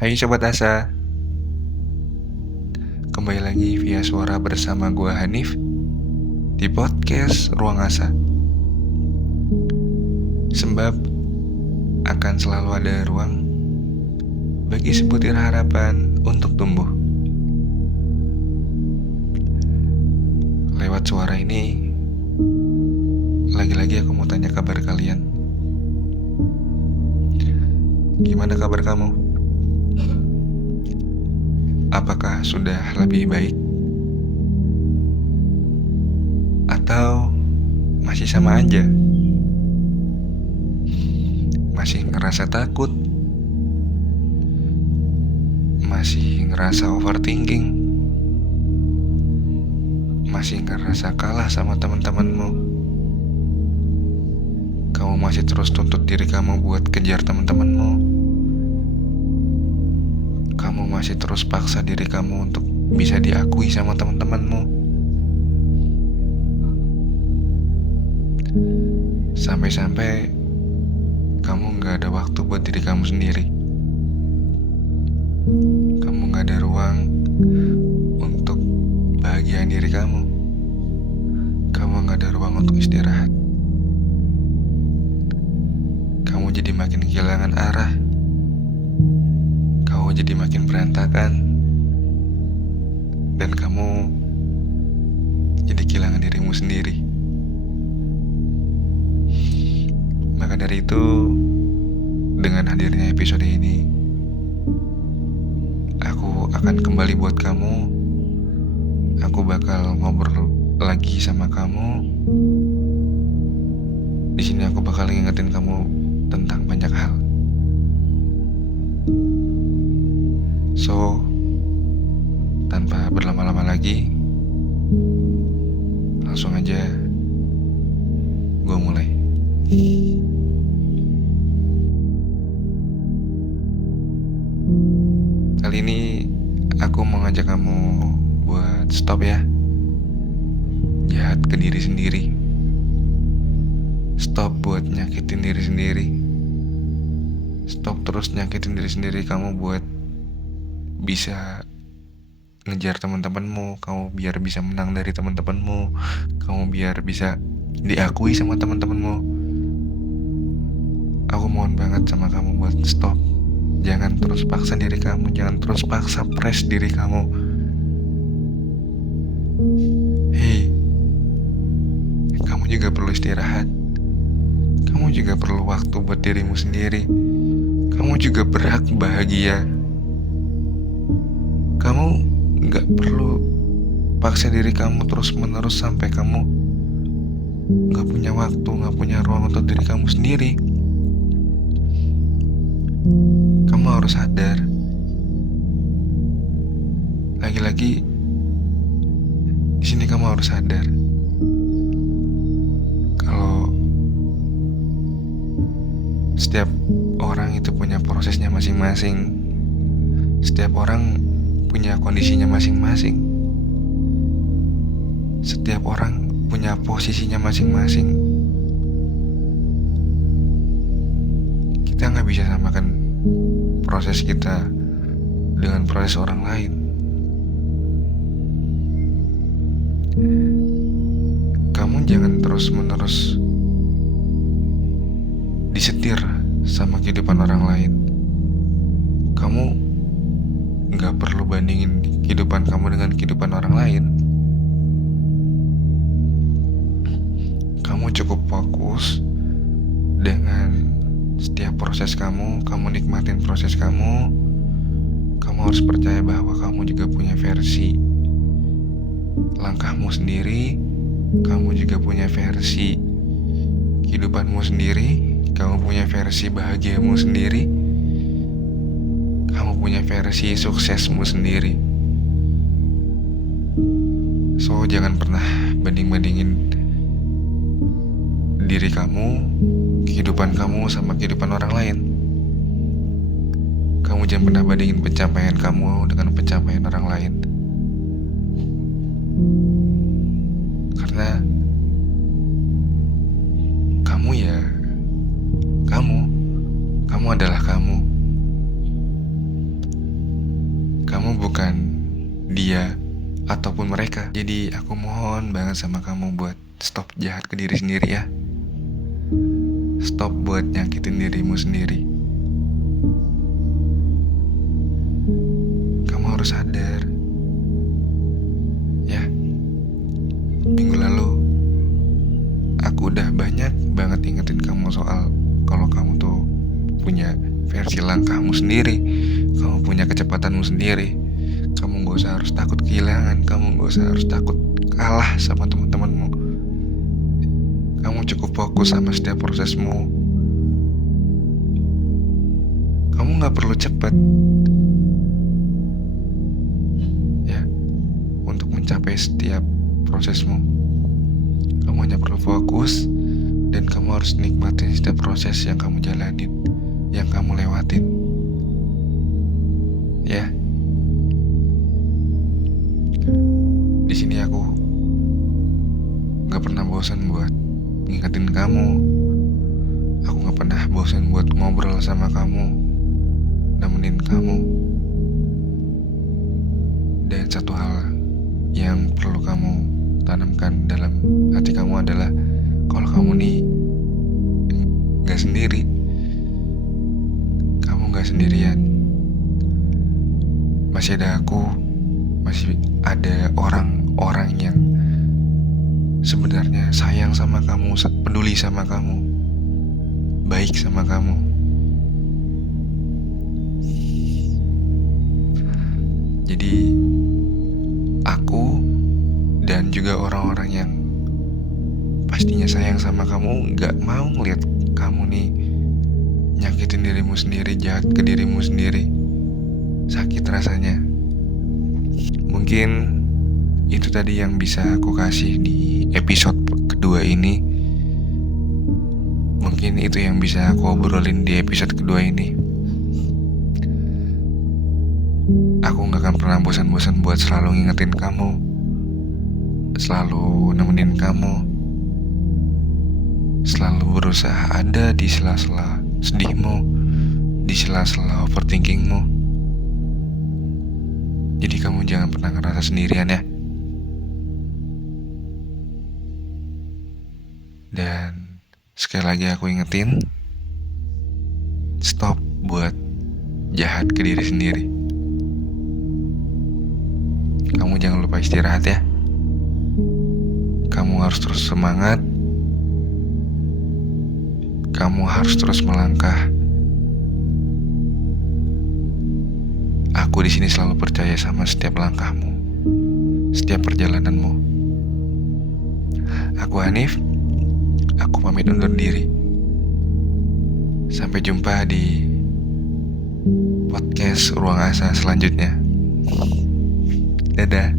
Hai Sobat Asa, kembali lagi via suara bersama gua Hanif di podcast Ruang Asa. Sebab akan selalu ada ruang bagi sebutir harapan untuk tumbuh. Lewat suara ini, lagi-lagi aku mau tanya kabar kalian. Gimana kabar kamu? Apakah sudah lebih baik? Atau masih sama aja? Masih ngerasa takut? Masih ngerasa overthinking? Masih ngerasa kalah sama teman-temanmu? Kamu masih terus tuntut diri kamu buat kejar teman-temanmu? Kamu masih terus paksa diri kamu untuk bisa diakui sama teman-temanmu? Sampai-sampai kamu gak ada waktu buat diri kamu sendiri. Kamu gak ada ruang untuk bahagiaan diri kamu. Kamu gak ada ruang untuk istirahat. Kamu jadi makin kehilangan arah. Kamu jadi makin berantakan. Dan kamu jadi kehilangan dirimu sendiri. Maka dari itu, dengan hadirnya episode ini, aku akan kembali buat kamu. Aku bakal ngobrol lagi sama kamu. Di sini aku bakal ngingetin kamu tentang banyak hal. So, tanpa berlama-lama lagi, langsung aja gue mulai. Kali ini aku mau ngajak kamu buat stop ya. Jahat ke diri sendiri. Stop buat nyakitin diri sendiri. Stop terus nyakitin diri sendiri kamu buat bisa ngejar teman-temanmu, kamu biar bisa menang dari teman-temanmu, kamu biar bisa diakui sama teman-temanmu. Aku mohon banget sama kamu buat stop. Jangan terus paksa diri kamu, jangan terus paksa press diri kamu. Hei, kamu juga perlu istirahat. Kamu juga perlu waktu buat dirimu sendiri. Kamu juga berhak bahagia. Kamu gak perlu paksa diri kamu terus-menerus sampai kamu gak punya waktu, gak punya ruang untuk diri kamu sendiri. Kamu harus sadar. Lagi-lagi di sini kamu harus sadar kalau setiap orang itu punya prosesnya masing-masing. Setiap orang punya kondisinya masing-masing. Setiap orang punya posisinya masing-masing. Kita gak bisa samakan proses kita dengan proses orang lain. Kamu jangan terus-menerus disetir sama kehidupan orang lain. Kamu gak perlu bandingin kehidupan kamu dengan kehidupan orang lain. Kamu cukup fokus dengan setiap proses kamu nikmatin proses kamu. Kamu harus percaya bahwa kamu juga punya versi langkahmu sendiri. Kamu juga punya versi kehidupanmu sendiri. Kamu punya versi bahagiamu sendiri. Kamu punya versi suksesmu sendiri. So, jangan pernah banding-bandingin diri kamu, kehidupan kamu sama kehidupan orang lain. Kamu jangan pernah bandingin pencapaian kamu dengan pencapaian orang lain. Karena kamu ya kamu adalah kamu. dia ataupun mereka. Jadi aku mohon banget sama kamu buat stop jahat ke diri sendiri ya. Stop buat nyakitin dirimu sendiri. Kamu harus sadar. Ya, minggu lalu aku udah banyak banget ingetin kamu soal kalau kamu tuh punya versi langkahmu sendiri, kamu punya kecepatanmu sendiri. Kamu gak usah harus takut kehilangan, kamu gak usah harus takut kalah sama teman-temanmu. Kamu cukup fokus sama setiap prosesmu. Kamu gak perlu cepat ya untuk mencapai setiap prosesmu. Kamu hanya perlu fokus, dan kamu harus nikmatin setiap proses yang kamu jalanin, yang kamu lewatin. Ya. Di sini aku gak pernah bosan buat ngingetin kamu. Aku gak pernah bosan buat ngobrol sama kamu, nemenin kamu. Dan satu hal yang perlu kamu tanamkan dalam hati kamu adalah kalau kamu nih gak sendiri. Kamu gak sendirian. Masih ada aku, masih ada orang-orang yang sebenarnya sayang sama kamu, peduli sama kamu, baik sama kamu. Jadi aku dan juga orang-orang yang pastinya sayang sama kamu gak mau ngeliat kamu nih nyakitin dirimu sendiri, jahat ke dirimu sendiri. Sakit rasanya. Mungkin itu tadi yang bisa aku kasih di episode kedua ini. Mungkin itu yang bisa aku obrolin di episode kedua ini. Aku gak akan pernah bosan-bosan buat selalu ngingetin kamu, selalu nemenin kamu, selalu berusaha ada di sela-sela sedihmu, di sela-sela overthinkingmu. Jadi kamu jangan pernah ngerasa sendirian ya. Dan sekali lagi aku ingetin, stop buat jahat ke diri sendiri. Kamu jangan lupa istirahat ya. Kamu harus terus semangat. Kamu harus terus melangkah. Aku di sini selalu percaya sama setiap langkahmu, setiap perjalananmu. Aku Hanif. Aku pamit undur diri. Sampai jumpa di podcast Ruang Asa selanjutnya. Dadah.